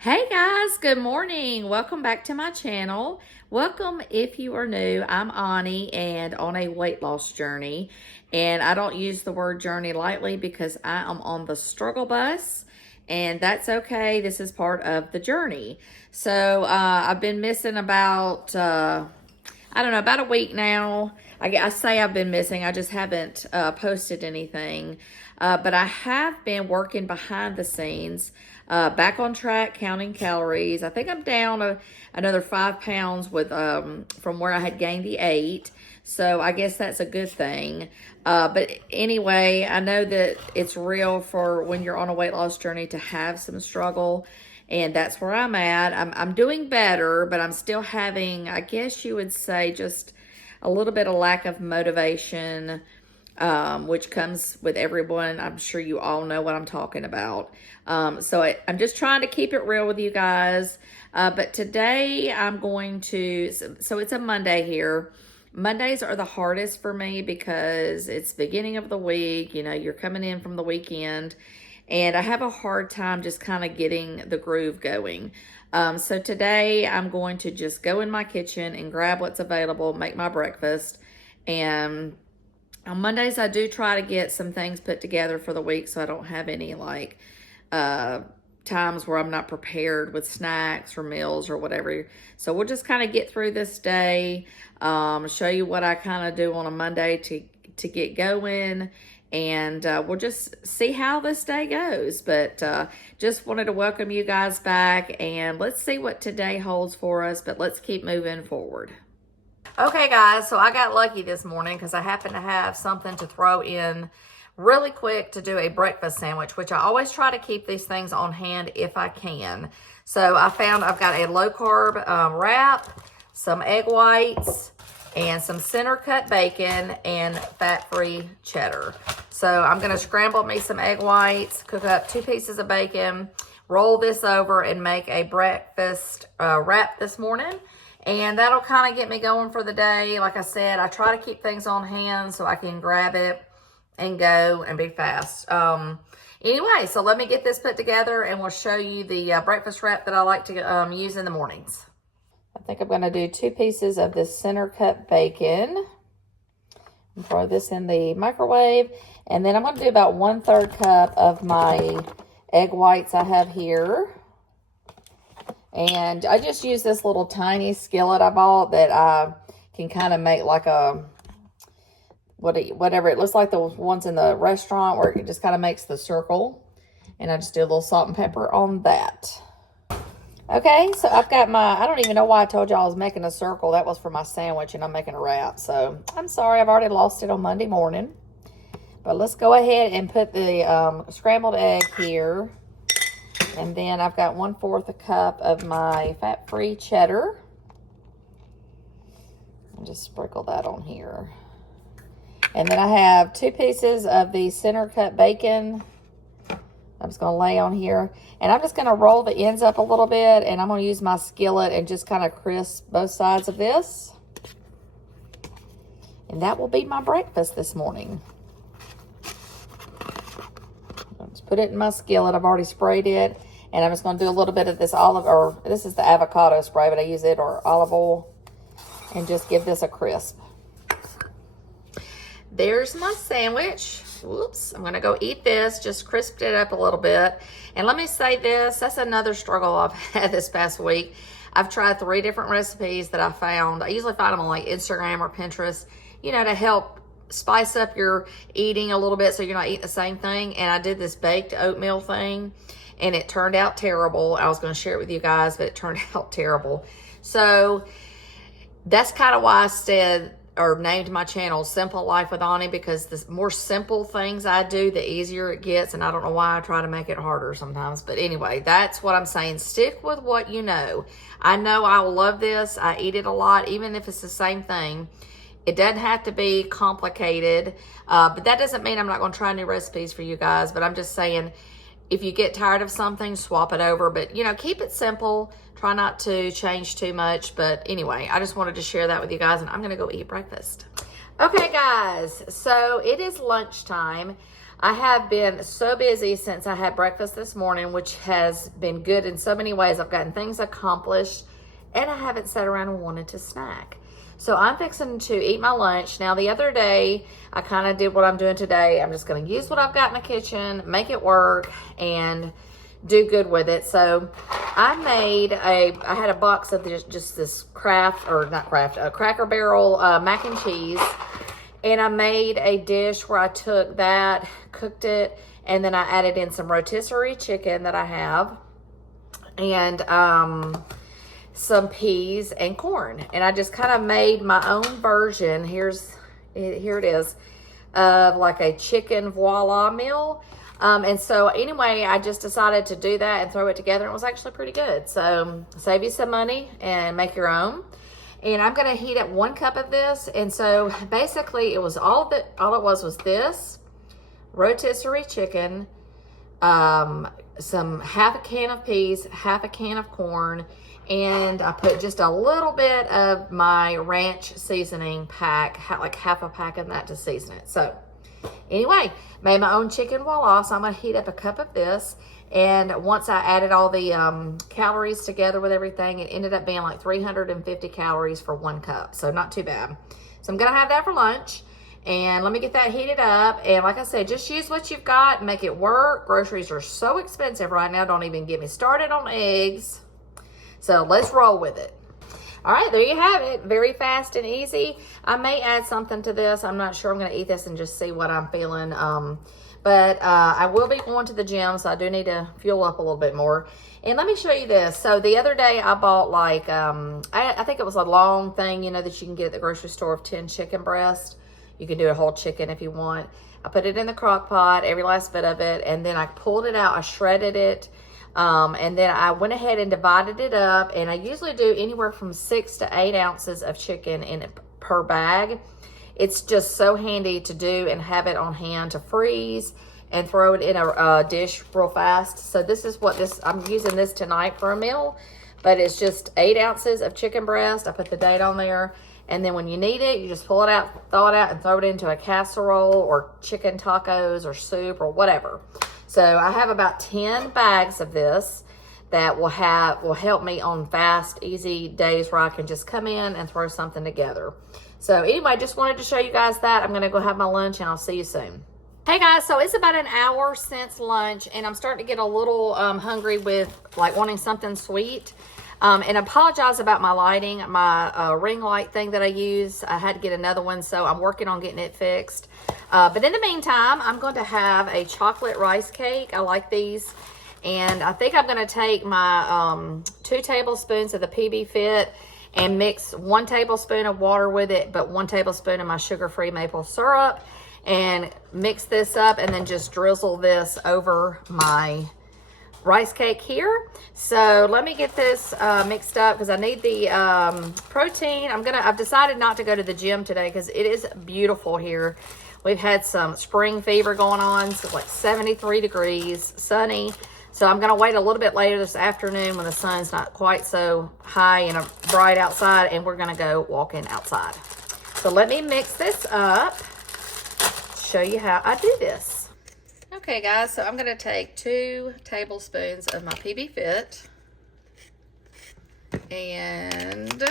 Hey guys, good morning. Welcome back to my channel. Welcome if you are new. I'm Ani and on a weight loss journey. And I don't use the word journey lightly because I am on the struggle bus and that's okay. This is part of the journey. So I've been missing about, I don't know, about a week now. I say I've been missing. I just haven't posted anything. But I have been working behind the scenes, back on track, counting calories. I think I'm down another 5 pounds with from where I had gained the 8. So I guess that's a good thing. But anyway, I know that it's real for when you're on a weight loss journey to have some struggle. And that's where I'm at. I'm doing better, but I'm still having, I guess you would say, just a little bit of lack of motivation, which comes with everyone. I'm sure you all know what I'm talking about. So I'm just trying to keep it real with you guys. But today I'm going to, so it's a Monday here. Mondays are the hardest for me because it's the beginning of the week. You know, you're coming in from the weekend. And I have a hard time just kind of getting the groove going. So today I'm going to just go in my kitchen and grab what's available, make my breakfast. And on Mondays, I do try to get some things put together for the week so I don't have any like times where I'm not prepared with snacks or meals or whatever. So we'll just kind of get through this day, show you what I kind of do on a Monday to get going. And we'll just see how this day goes. But just wanted to welcome you guys back. And let's see what today holds for us. But let's keep moving forward. Okay, guys. So I got lucky this morning because I happen to have something to throw in really quick to do a breakfast sandwich, which I always try to keep these things on hand if I can. So I found I've got a low-carb wrap, some egg whites, and some center cut bacon and fat-free cheddar. So I'm going to scramble me some egg whites, cook up 2 pieces of bacon, roll this over and make a breakfast wrap this morning. And that'll kind of get me going for the day. Like I said, I try to keep things on hand so I can grab it and go and be fast. Anyway, so let me get this put together and we'll show you the breakfast wrap that I like to use in the mornings. I think I'm going to do 2 pieces of this center cut bacon. And throw this in the microwave. And then I'm going to do about 1/3 cup of my egg whites I have here. And I just use this little tiny skillet I bought that I can kind of make like a, whatever. It looks like the ones in the restaurant where it just kind of makes the circle. And I just do a little salt and pepper on that. Okay, so I've got I don't even know why I told y'all I was making a circle. That was for my sandwich and I'm making a wrap. So I'm sorry, I've already lost it on Monday morning. But let's go ahead and put the scrambled egg here. And then I've got 1/4 a cup of my fat-free cheddar. I'll just sprinkle that on here. And then I have 2 pieces of the center cut bacon. I'm just going to lay on here. And I'm just going to roll the ends up a little bit. And I'm going to use my skillet and just kind of crisp both sides of this. And that will be my breakfast this morning. Let's put it in my skillet. I've already sprayed it. And I'm just going to do a little bit of this this is the avocado spray, but I use it, or olive oil. And just give this a crisp. There's my sandwich. Whoops, I'm gonna go eat this, just crisped it up a little bit. And let me say this, that's another struggle I've had this past week. I've tried 3 different recipes that I found. I usually find them on like Instagram or Pinterest, you know, to help spice up your eating a little bit so you're not eating the same thing. And I did this baked oatmeal thing and it turned out terrible. I was gonna share it with you guys, but it turned out terrible. So that's kind of why I said, or named my channel Simple Life with Ani, because the more simple things I do, the easier it gets. And I don't know why I try to make it harder sometimes. But anyway, that's what I'm saying. Stick with what you know. I know I will love this. I eat it a lot, even if it's the same thing. It doesn't have to be complicated. But that doesn't mean I'm not going to try new recipes for you guys. But I'm just saying, if you get tired of something, swap it over. But, you know, keep it simple. Try not to change too much. But anyway, I just wanted to share that with you guys. And I'm going to go eat breakfast. Okay, guys. So it is lunchtime. I have been so busy since I had breakfast this morning, which has been good in so many ways. I've gotten things accomplished, and I haven't sat around and wanted to snack. So I'm fixing to eat my lunch. Now, the other day, I kind of did what I'm doing today. I'm just going to use what I've got in the kitchen, make it work, and do good with it. So I had a box of just this Cracker Barrel mac and cheese. And I made a dish where I took that, cooked it, and then I added in some rotisserie chicken that I have, and some peas and corn. And I just kind of made my own version. Here it is, of like a chicken voila meal. And so anyway, I just decided to do that and throw it together. And it was actually pretty good. So save you some money and make your own. And I'm going to heat up 1 cup of this. And so basically it was all it was this rotisserie chicken, some half a can of peas, half a can of corn, and I put just a little bit of my ranch seasoning pack, like half a pack of that to season it. So anyway, made my own chicken voila. So I'm going to heat up a cup of this. And once I added all the calories together with everything, it ended up being like 350 calories for 1 cup. So not too bad. So I'm going to have that for lunch. And let me get that heated up. And like I said, just use what you've got, make it work. Groceries are so expensive right now. Don't even get me started on eggs. So let's roll with it. All right, there you have it. Very fast and easy. I may add something to this. I'm not sure. I'm going to eat this and just see what I'm feeling. But I will be going to the gym, so I do need to fuel up a little bit more. And let me show you this. So the other day I bought like, I think it was a long thing, you know, that you can get at the grocery store of 10 chicken breasts. You can do a whole chicken if you want. I put it in the crock pot, every last bit of it, and then I pulled it out, I shredded it, and then I went ahead and divided it up, and I usually do anywhere from 6 to 8 ounces of chicken per bag. It's just so handy to do and have it on hand to freeze and throw it in a dish real fast. So this is I'm using this tonight for a meal, but it's just 8 ounces of chicken breast. I put the date on there. And then when you need it, you just pull it out, thaw it out, and throw it into a casserole or chicken tacos or soup or whatever. So I have about 10 bags of this that will help me on fast, easy days where I can just come in and throw something together. So anyway, just wanted to show you guys that. I'm going to go have my lunch, and I'll see you soon. Hey guys, so it's about an hour since lunch, and I'm starting to get a little hungry with like wanting something sweet. And I apologize about my lighting, my ring light thing that I use. I had to get another one, so I'm working on getting it fixed. But in the meantime, I'm going to have a chocolate rice cake. I like these. And I think I'm going to take my 2 tablespoons of the PB Fit and mix 1 tablespoon of water with it, but 1 tablespoon of my sugar-free maple syrup, and mix this up and then just drizzle this over my rice cake here. So let me get this mixed up because I need the protein. I've decided not to go to the gym today because it is beautiful here. We've had some spring fever going on, so it's like 73 degrees, sunny. So I'm going to wait a little bit later this afternoon when the sun's not quite so high and bright outside, and we're going to go walking outside. So let me mix this up, show you how I do this. Okay guys, so I'm going to take 2 tablespoons of my PB Fit, and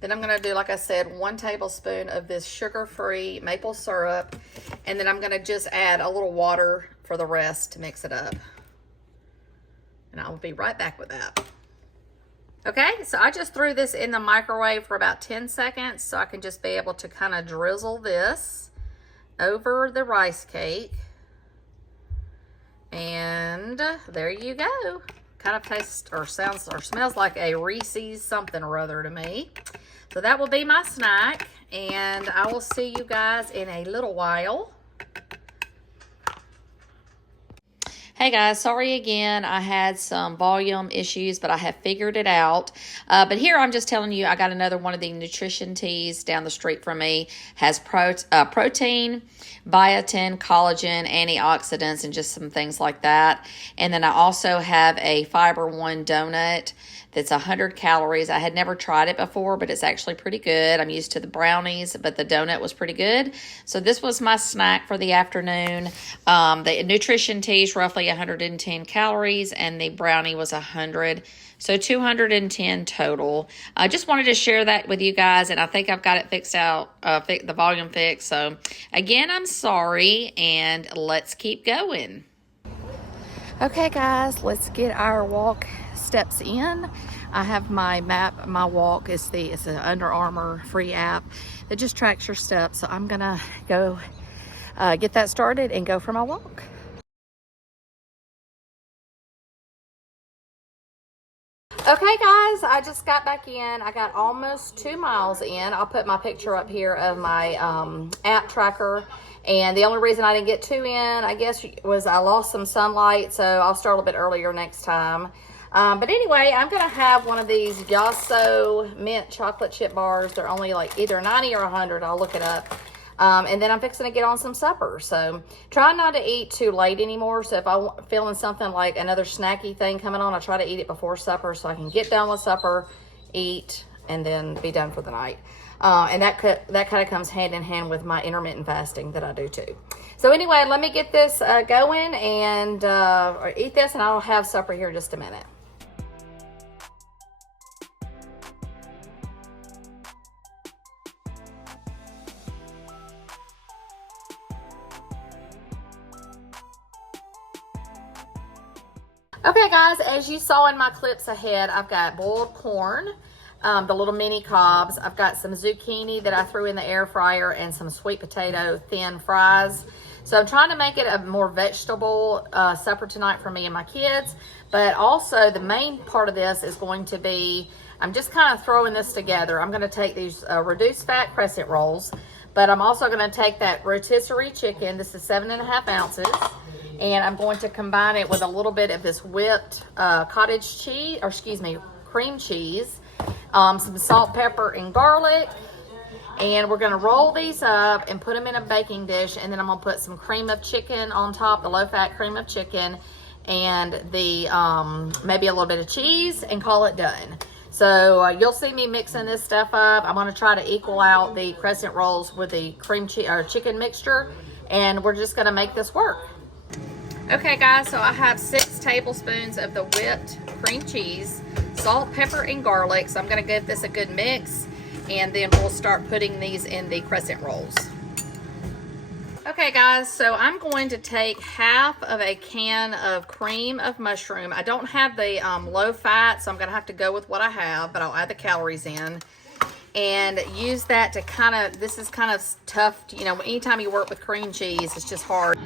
then I'm going to do, like I said, 1 tablespoon of this sugar-free maple syrup, and then I'm going to just add a little water for the rest to mix it up. And I'll be right back with that. Okay, so I just threw this in the microwave for about 10 seconds so I can just be able to kind of drizzle this over the rice cake. And there you go. Kind of tastes or sounds or smells like a Reese's something or other to me. So that will be my snack, and I will see you guys in a little while. Hey guys, sorry again. I had some volume issues, but I have figured it out. But here I'm just telling you, I got another one of the nutrition teas down the street from me. Has protein, biotin, collagen, antioxidants, and just some things like that. And then I also have a Fiber One donut that's 100 calories. I had never tried it before, but it's actually pretty good. I'm used to the brownies, but the donut was pretty good. So this was my snack for the afternoon. The nutrition tea is roughly 110 calories, and the brownie was 100. So 210 total. I just wanted to share that with you guys, and I think I've got it fixed out, the volume fixed. So again, I'm sorry, and let's keep going. Okay guys, let's get our walk steps in. I have my map. My walk is it's an Under Armour free app that just tracks your steps. So I'm gonna go get that started and go for my walk. Okay guys, I just got back in. I got almost 2 miles in. I'll put my picture up here of my app tracker. And the only reason I didn't get 2 in, I guess, was I lost some sunlight. So I'll start a little bit earlier next time. But anyway, I'm going to have one of these Yasso mint chocolate chip bars. They're only like either 90 or 100. I'll look it up. And then I'm fixing to get on some supper. So try not to eat too late anymore. So if I'm feeling something like another snacky thing coming on, I try to eat it before supper so I can get done with supper, eat, and then be done for the night. And that kind of comes hand in hand with my intermittent fasting that I do too. So anyway, let me get this going and eat this, and I'll have supper here in just a minute. Okay guys, as you saw in my clips ahead, I've got boiled corn, the little mini cobs. I've got some zucchini that I threw in the air fryer and some sweet potato thin fries. So I'm trying to make it a more vegetable supper tonight for me and my kids. But also the main part of this is going to be, I'm just kind of throwing this together. I'm going to take these reduced fat crescent rolls, but I'm also going to take that rotisserie chicken. This is 7.5 ounces. And I'm going to combine it with a little bit of this whipped cottage cheese, or excuse me, cream cheese, some salt, pepper, and garlic. And we're going to roll these up and put them in a baking dish. And then I'm going to put some cream of chicken on top, the low-fat cream of chicken, and the maybe a little bit of cheese, and call it done. So you'll see me mixing this stuff up. I'm going to try to equal out the crescent rolls with the cream cheese or chicken mixture, and we're just going to make this work. Okay guys, so I have 6 tablespoons of the whipped cream cheese, salt, pepper, and garlic. So I'm going to give this a good mix, and then we'll start putting these in the crescent rolls. Okay guys, so I'm going to take half of a can of cream of mushroom. I don't have the low fat, so I'm going to have to go with what I have, but I'll add the calories in. And use that to this is kind of tough, you know, anytime you work with cream cheese, it's just hard.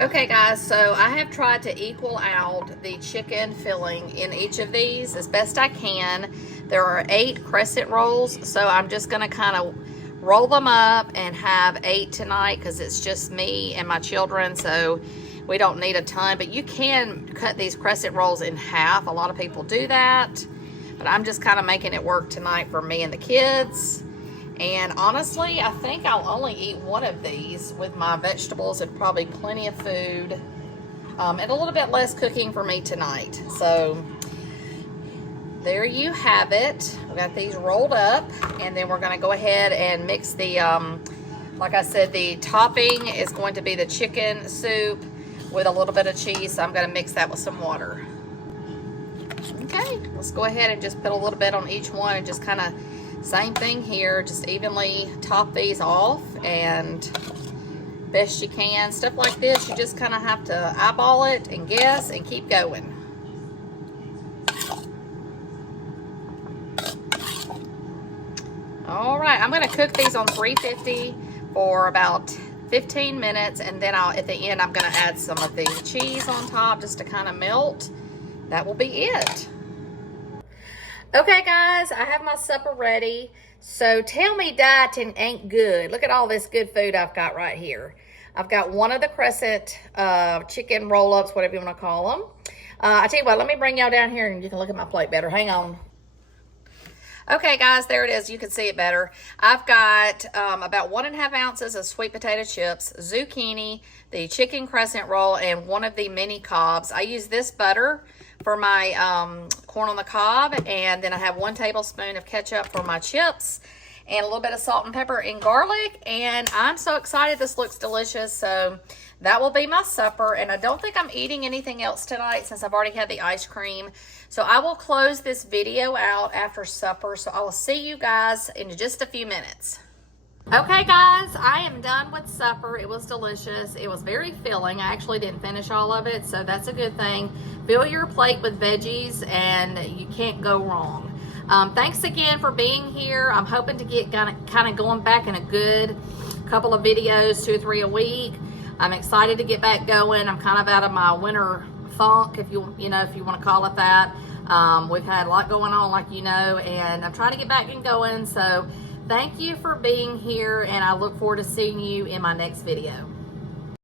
Okay guys, so I have tried to equal out the chicken filling in each of these as best I can. There are 8 crescent rolls, so I'm just going to kind of roll them up and have 8 tonight because it's just me and my children, so we don't need a ton. But you can cut these crescent rolls in half. A lot of people do that, but I'm just kind of making it work tonight for me and the kids. And honestly, I think I'll only eat one of these with my vegetables and probably plenty of food. And a little bit less cooking for me tonight. So there you have it. We got these rolled up, and then we're going to go ahead and mix the, like I said, the topping is going to be the chicken soup with a little bit of cheese. So I'm going to mix that with some water. Okay, let's go ahead and just put a little bit on each one and just kind of same thing here, just evenly top these off, and best you can. Stuff like this, you just kind of have to eyeball it and guess and keep going. All right, I'm going to cook these on 350 for about 15 minutes, and then at the end I'm going to add some of the cheese on top just to kind of melt. That will be it. Okay guys, I have my supper ready. So tell me dieting ain't good. Look at all this good food I've got right here. I've got one of the crescent chicken roll-ups, whatever you want to call them. I tell you what, let me bring y'all down here and you can look at my plate better. Hang on. Okay, guys, there it is. You can see it better. I've got about 1.5 ounces of sweet potato chips, zucchini, the chicken crescent roll, and one of the mini cobs. I use this butter for my corn on the cob, and then I have 1 tablespoon of ketchup for my chips, and a little bit of salt and pepper and garlic. And I'm so excited. This looks delicious. So that will be my supper. And I don't think I'm eating anything else tonight since I've already had the ice cream. So I will close this video out after supper. So I will see you guys in just a few minutes. Okay, guys, I am done with supper. It was delicious. It was very filling. I actually didn't finish all of it, so that's a good thing. Fill your plate with veggies and you can't go wrong. Thanks again for being here. I'm hoping to get kind of going back in a good couple of videos, 2 or 3 a week. I'm excited to get back going. I'm kind of out of my winter funk, if you want to call it that. We've had a lot going on, like you know, and I'm trying to get back and going. So thank you for being here, and I look forward to seeing you in my next video.